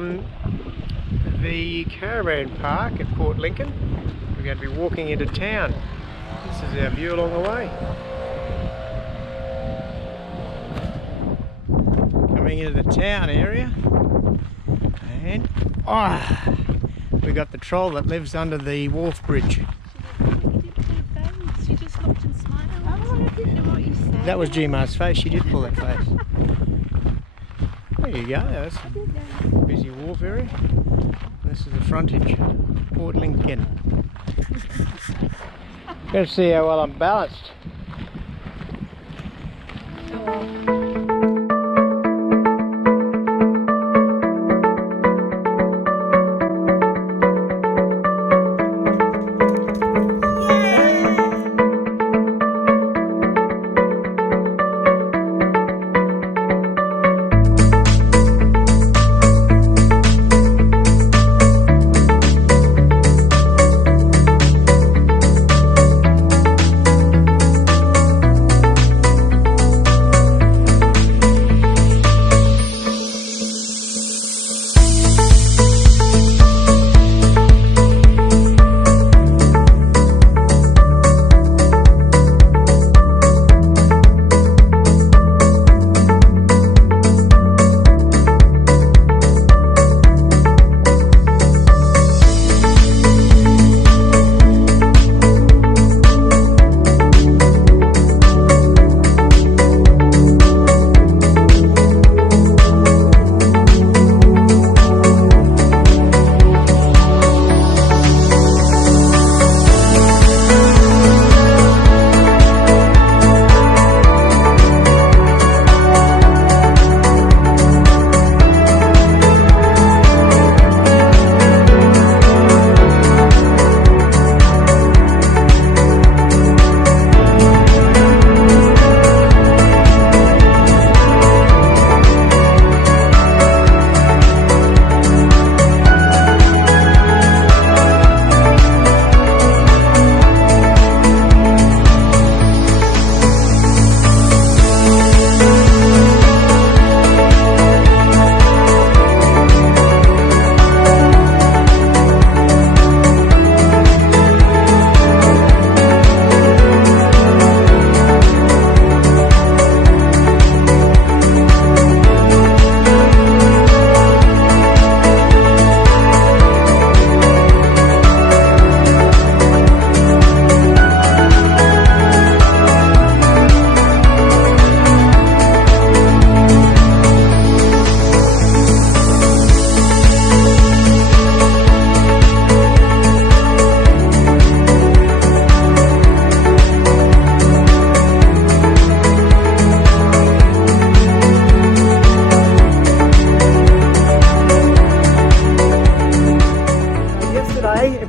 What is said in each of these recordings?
the caravan park at Port Lincoln. We're going to be walking into town. This is our view along the way. Coming into the town area, and we got the troll that lives under the wharf bridge. She just looked and smiled. Oh, I didn't know what you said. That was G-Mar's face. She did pull that face. There you go. That's a busy wharf area. This is the frontage, Port Lincoln. Going to see how well I'm balanced.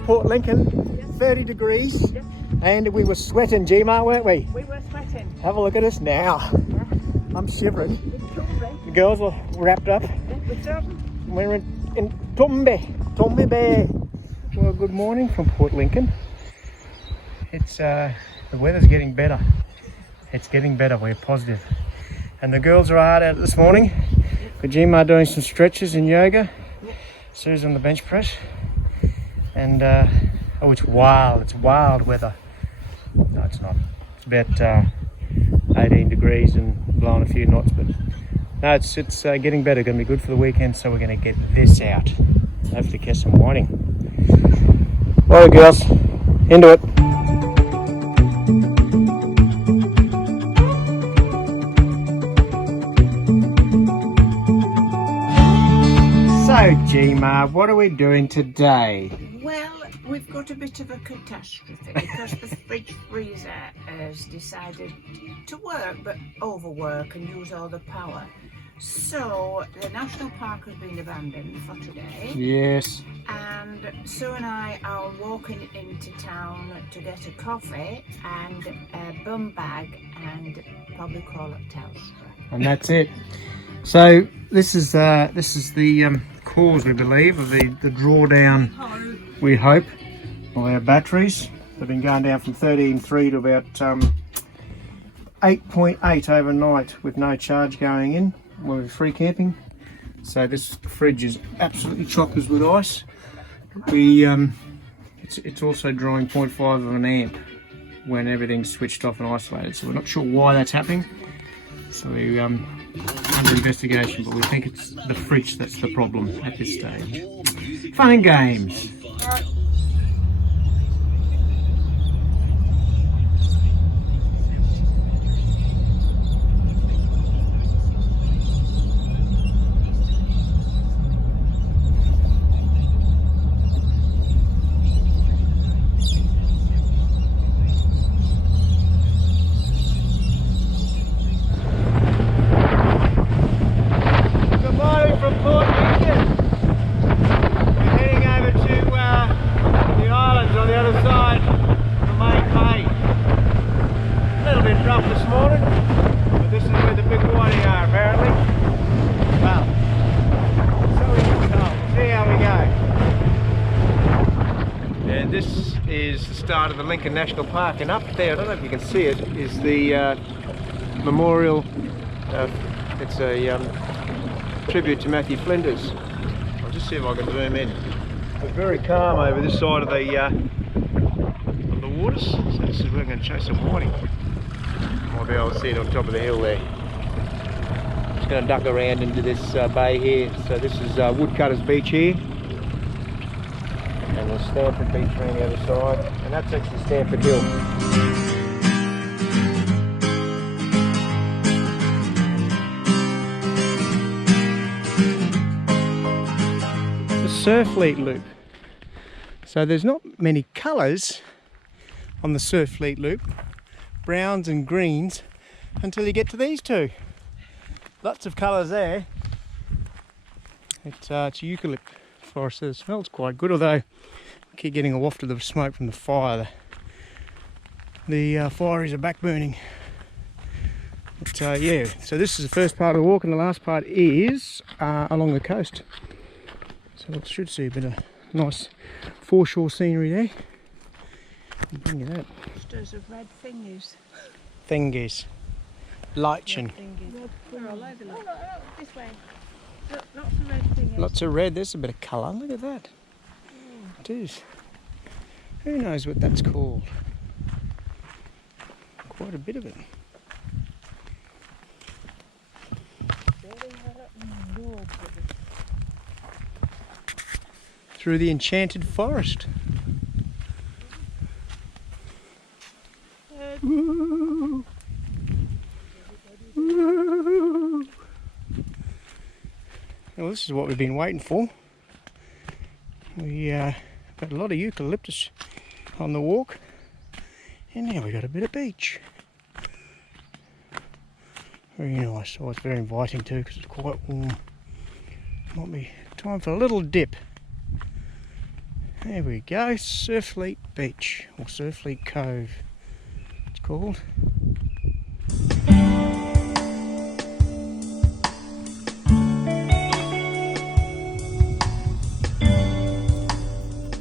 Port Lincoln, 30 degrees, and we were sweating, G-Mar, weren't we? We were sweating. Have a look at us now. Yeah. I'm shivering. The girls are wrapped up. We're in Tumby Bay. Well, good morning from Port Lincoln. It's the weather's getting better. It's getting better, we're positive. And the girls are hard out this morning. Got G-Mar doing some stretches and yoga. Sue's on the bench press. And oh, it's wild weather. No, it's not. It's about 18 degrees and blowing a few knots, but no, it's getting better. Going to be good for the weekend, so we're going to get this out. Hopefully catch some whiting. Alright girls, into it. So G-Mar, what are we doing today? Well, we've got a bit of a catastrophe because the fridge freezer has decided to work, but overwork and use all the power. So the national park has been abandoned for today. Yes. And Sue and I are walking into town to get a coffee and a bum bag and probably call it Telstra. And that's it. So this is the cause, we believe, of the drawdown, we hope, of our batteries. They've been going down from 13.3 to about 8.8 overnight with no charge going in when we're free camping. So this fridge is absolutely chockers with ice. We it's also drawing 0.5 of an amp when everything's switched off and isolated. So we're not sure why that's happening. So we under investigation, but we think it's the fridge that's the problem at this stage. Fun and games. This is the start of the Lincoln National Park, and up there, I don't know if you can see it, is the memorial. It's a tribute to Matthew Flinders. I'll just see if I can zoom in. It's very calm over this side of the waters, so this is where we're going to chase some whiting. Might be able to see it on top of the hill there. I'm just going to duck around into this bay here. So this is Woodcutters Beach here. And there's Stamford Beach around the other side, and that's actually Stamford Hill. The Surfleet Loop. So there's not many colours on the Surfleet Loop, browns and greens, until you get to these two. Lots of colours there. It's eucalypt forest. It smells quite good, although I keep getting a waft of the smoke from the fire. The fire is a back burning. But yeah, so this is the first part of the walk, and the last part is along the coast. So we should see a bit of nice foreshore scenery there. Bring you that. There's a red thingies. Thingies. Lichen. They're all over. Oh, no, this way. Lots of red thingies. Lots of red. There's a bit of colour. Look at that. It is. Who knows what that's called? Quite a bit of it. Through the enchanted forest. Ooh. Ooh. Well, this is what we've been waiting for. We got a lot of eucalyptus on the walk, and now we got a bit of beach. Very nice. Oh, it's very inviting too because it's quite warm. Might be time for a little dip. There we go, Surfleet Beach, or Surfleet Cove it's called.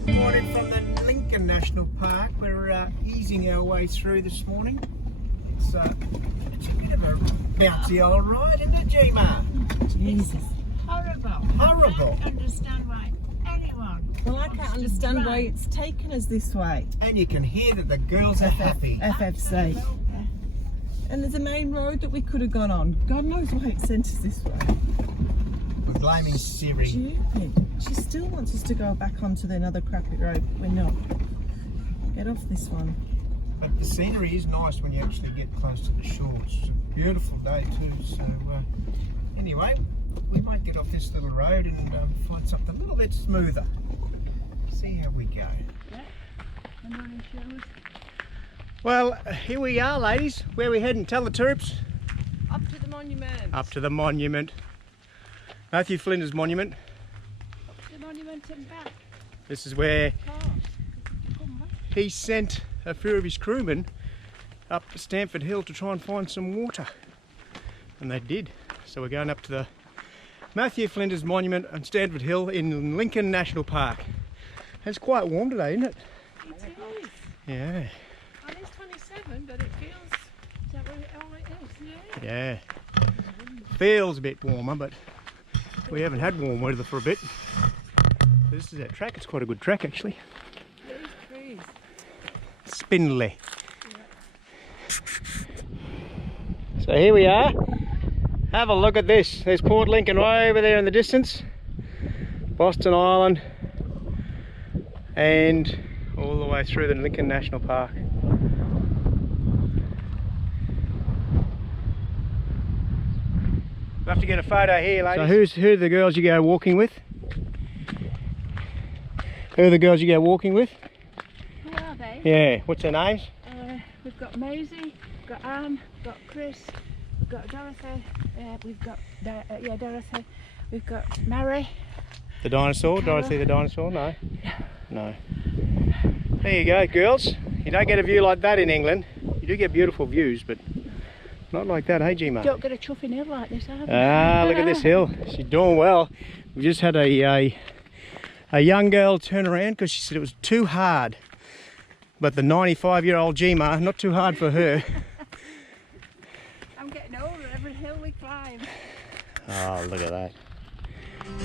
Morning from the Lincoln National Park. We're easing our way through this morning. It's a bit of a bouncy old ride, isn't it, G-Ma? Jesus. Horrible. Horrible. I don't understand why anyone. Well, I can't understand why it's taken us this way. And you can hear that the girls are happy. FFC. And there's a main road that we could have gone on. God knows why it sent us this way. We're blaming Siri. Stupid. She still wants us to go back onto the another crappy road. We're not. Get off this one. But the scenery is nice when you actually get close to the shore. It's a beautiful day too. So anyway, we might get off this little road and find something a little bit smoother. See how we go. Well, here we are, ladies. Where are we heading? Tell the troops. Up to the monument. Up to the monument. Matthew Flinders Monument. Up to the monument and back. This is where Come back. he sent a few of his crewmen up to Stamford Hill to try and find some water. And they did. So we're going up to the Matthew Flinders Monument on Stamford Hill in Lincoln National Park. It's quite warm today, isn't it? It is. Yeah. And it's 27, but it feels. Is that what it is? Yeah. Yeah. Feels a bit warmer, but We haven't had warm weather for a bit. This is that track. It's quite a good track actually. Spindly. So here we are. Have a look at this. There's Port Lincoln right over there in the distance. Boston Island. And all the way through the Lincoln National Park. We'll have to get a photo here, ladies. So who are the girls you go walking with? Who are the girls you go walking with? Who are they? Yeah, what's their names? We've got Maisie, we've got Anne, we've got Chris, we've got Dorothy, we've got Dorothy, we've got Mary. The dinosaur? Carol. Dorothy the dinosaur? No. No. There you go, girls. You don't get a view like that in England. You do get beautiful views, but not like that, hey G-Ma? Don't get a chuffing hill like this, have you? Ah, look at this hill. She's doing well. We just had a young girl turn around because she said it was too hard. But the 95-year-old G-Ma, not too hard for her. I'm getting older every hill we climb. Oh, look at that.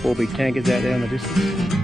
4 big tankers out there in the distance.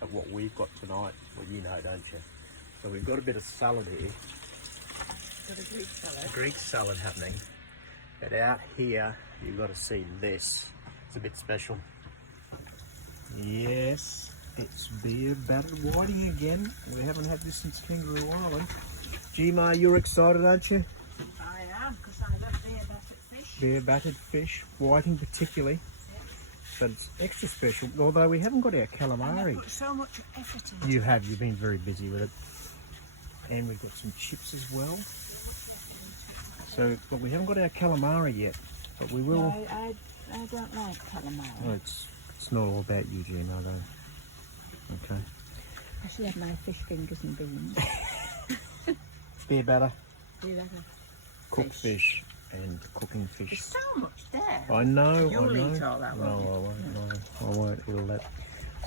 Of what we've got tonight. Well, you know, don't you? So we've got a bit of salad here. Got a Greek salad. A Greek salad happening. But out here, you've got to see this. It's a bit special. Yes, it's beer battered whiting again. We haven't had this since Kangaroo Island. G-Ma, you're excited, aren't you? I am, because I love beer battered fish. Beer battered fish, whiting particularly. But it's extra special, although we haven't got our calamari. I've put so much effort into You have, you've been very busy with it. And we've got some chips as well. So, but we haven't got our calamari yet, but we will. No, I don't like calamari. Oh, it's not all about you, Gina, though. Okay. I should have my fish fingers and beans. Beer batter, Do that. cooked fish, and cooking fish. There's so much there. I know, You'll I know. eat all that, No, won't you? I won't. No, I won't eat all that.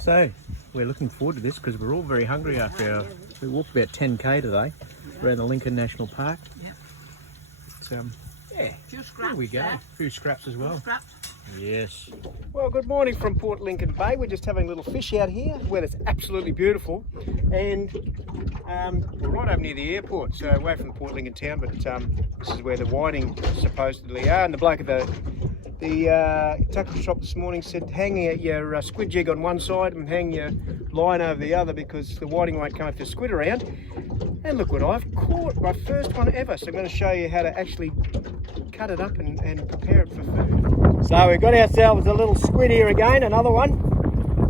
So, we're looking forward to this because we're all very hungry after our... We walked about 10k today around the Lincoln National Park. Yep. It's, yeah, Few scraps there we go. there. A few scraps as well. Scraps. Yes. Well, good morning from Port Lincoln Bay. We're just having a little fish out here where it's absolutely beautiful. And we're right over near the airport, so away from Port Lincoln town, but this is where the whiting supposedly are. And the bloke at the tackle shop this morning said hang your squid jig on one side and hang your line over the other because the whiting won't come if there's squid around. And look what I've caught, my first one ever. So I'm going to show you how to actually cut it up and prepare it for food. So we've got ourselves a little squid here again, another one.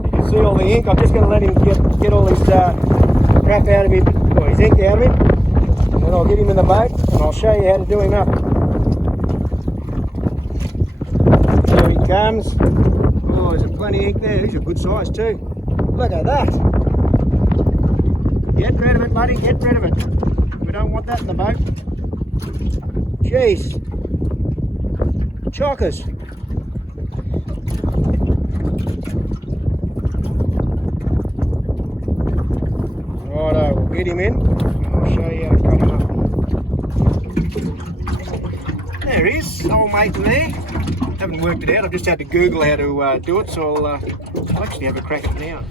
You can see all the ink. I'm just going to let him get all his crap out of him, or his ink out of him. And then I'll get him in the boat and I'll show you how to do him up. There he comes. Oh, there's plenty of ink there. He's a good size too. Look at that. Get rid of it, buddy. Get rid of it. We don't want that in the boat. Jeez. Chockers. Righto, we'll get him in and I'll show you how to cut him up. There he is, old mate in there. Haven't worked it out, I've just had to Google how to do it, so I'll actually have a crack at it now.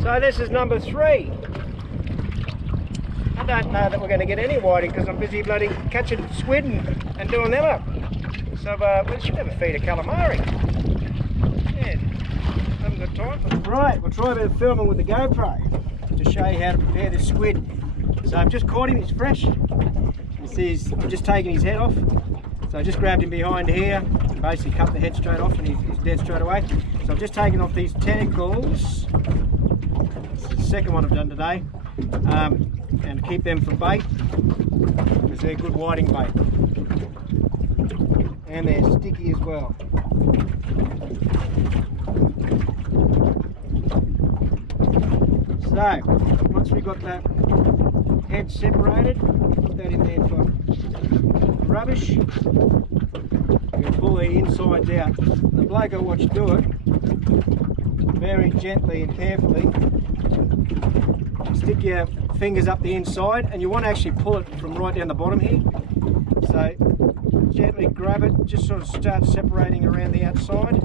So this is number 3. I don't know that we're going to get any whiting because I'm busy bloody catching squid and doing them up. So we should have a feed of calamari. Yeah, haven't got time. Right, we'll try a bit of filming with the GoPro to show you how to prepare this squid. So I've just caught him, he's fresh. You see, I'm just taking his head off. So I just grabbed him behind here, and basically cut the head straight off and he's dead straight away. So I've just taken off these tentacles. This is the second one I've done today. And keep them for bait, because they're good whiting bait. And they're sticky as well. So, once we've got that head separated, put that in there for rubbish. We'll pull the insides out. The bloke I watched do it, very gently and carefully, stick your fingers up the inside, and you want to actually pull it from right down the bottom here. So gently grab it, just sort of start separating around the outside.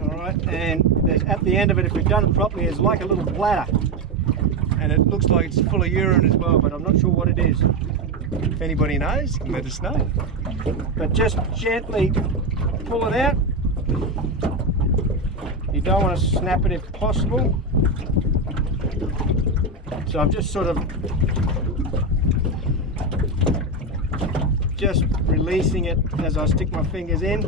Alright, and there's, at the end of it, if we've done it properly, there's like a little bladder, and it looks like it's full of urine as well, but I'm not sure what it is. If anybody knows, you can let us know. But just gently pull it out. You don't want to snap it if possible. So I'm just sort of just releasing it as I stick my fingers in.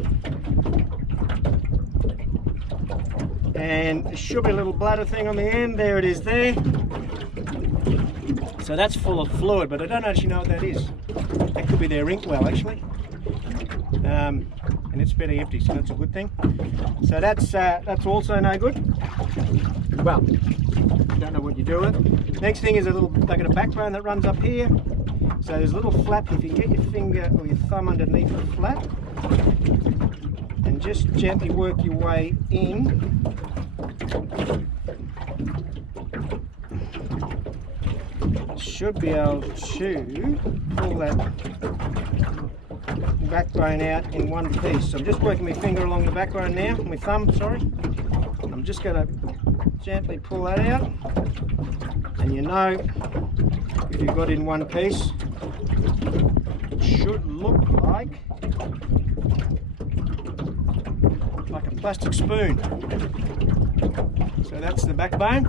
And there should be a little bladder thing on the end. There it is there. So that's full of fluid, but I don't actually know what that is. That could be their ink well, actually. And it's fairly empty, so that's a good thing. So that's also no good. Well, don't know what you do with it. Next thing is they got a backbone that runs up here. So there's a little flap. If you get your finger or your thumb underneath the flap and just gently work your way in, should be able to pull that backbone out in one piece. So I'm just working my finger along the backbone now, my thumb, sorry. I'm just going to gently pull that out, and you know, if you've got it in one piece, it should look like a plastic spoon. So that's the backbone.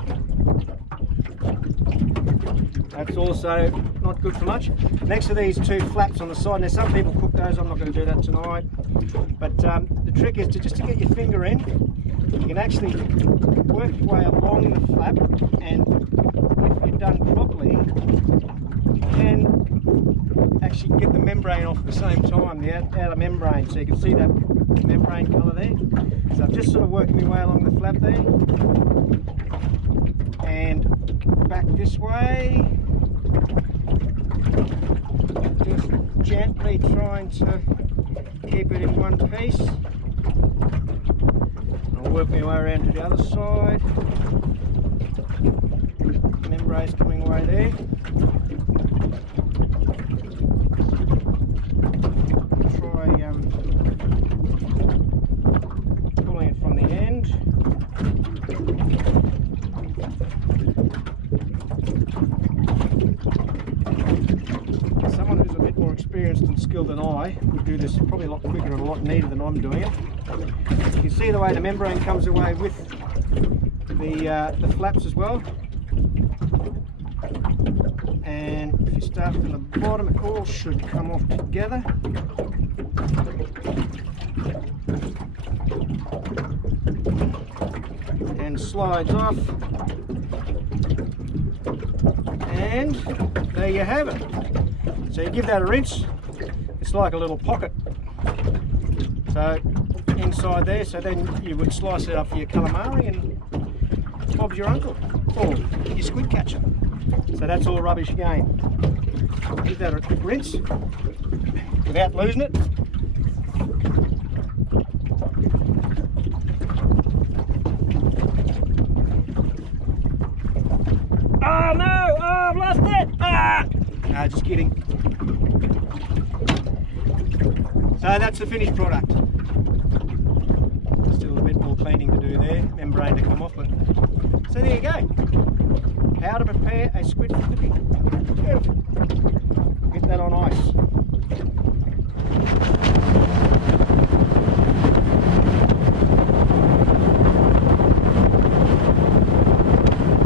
That's also not good for much. Next to these 2 flaps on the side, now some people cook those, I'm not going to do that tonight. But the trick is to just to get your finger in, you can actually work your way along the flap, and if you're done properly, you can actually get the membrane off at the same time, the outer membrane, so you can see that membrane colour there. So I'm just sort of working my way along the flap there, and back this way. Just gently trying to keep it in one piece. I'll work my way around to the other side. Membrane's coming away there. Try pulling it from the end. Someone who's a bit more experienced and skilled than I would do this probably a lot quicker and a lot neater than I'm doing it. You can see the way the membrane comes away with the flaps as well. And if you start from the bottom, it all should come off together. And slides off. And there you have it. So you give that a rinse. It's like a little pocket. So inside there, so then you would slice it up for your calamari and Bob's your uncle, or your squid catcher. So that's all rubbish again. Give that a quick rinse without losing it. Oh no! Oh, I've lost it! Ah! No, just kidding. So that's the finished product. Still a bit more cleaning to do there, membrane to come off it. So there you go. How to prepare a squid flippy. Beautiful. Get that on ice.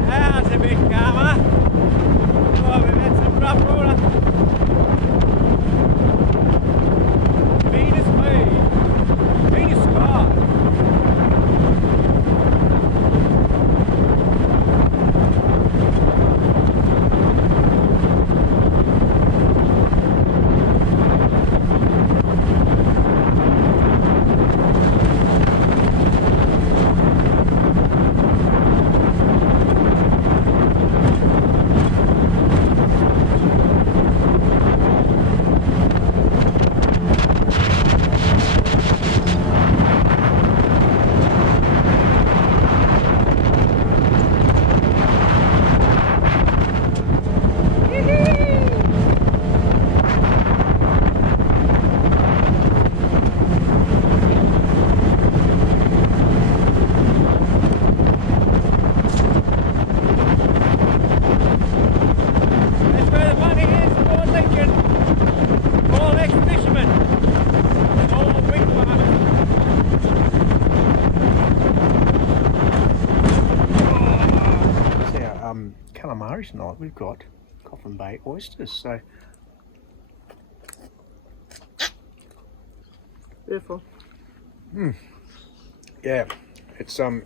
How's a bit calmer? Oh, we've had some rough water. Venus Bay. Venus Sky. Calamari tonight. We've got Coffin Bay Oysters. So Beautiful. yeah, it's a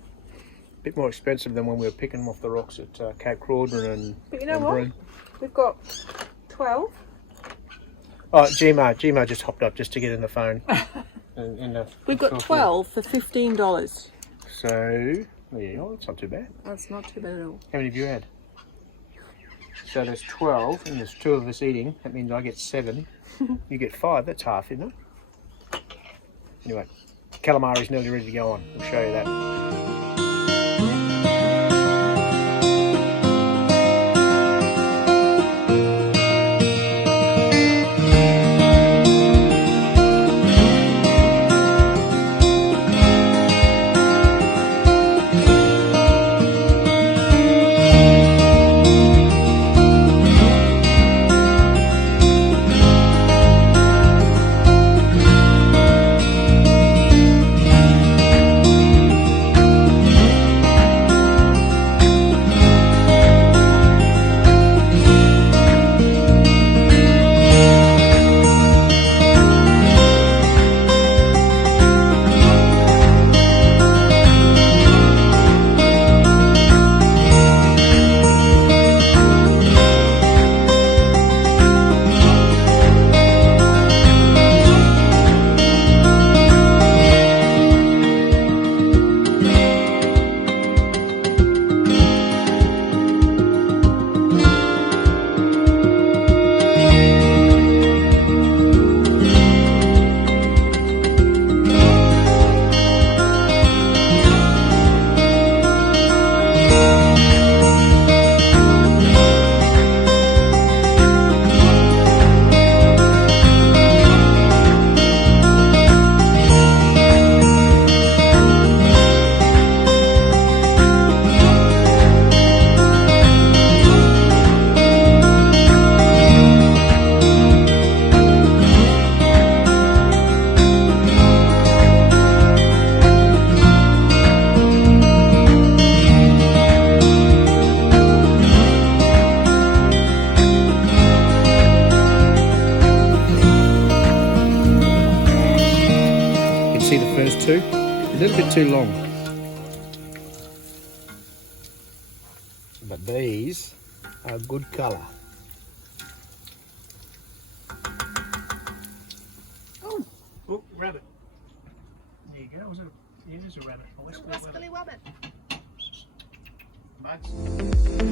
bit more expensive than when we were picking them off the rocks at Cape Crawdon and. But you know and what? Broome. We've got 12. Oh, Gmo just hopped up just to get in the phone. We've got 12 for $15. So yeah, oh, that's not too bad. That's not too bad at all. How many have you had? So there's 12 and there's 2 of us eating. That means I get 7. You get 5. That's half, isn't it? Anyway, calamari's nearly ready to go on. We'll show you that. see the first two. A little bit too long. But these are good colour. Oh, rabbit. There you go. It is a rabbit. A West Rabbit. Rabbit. Bugs.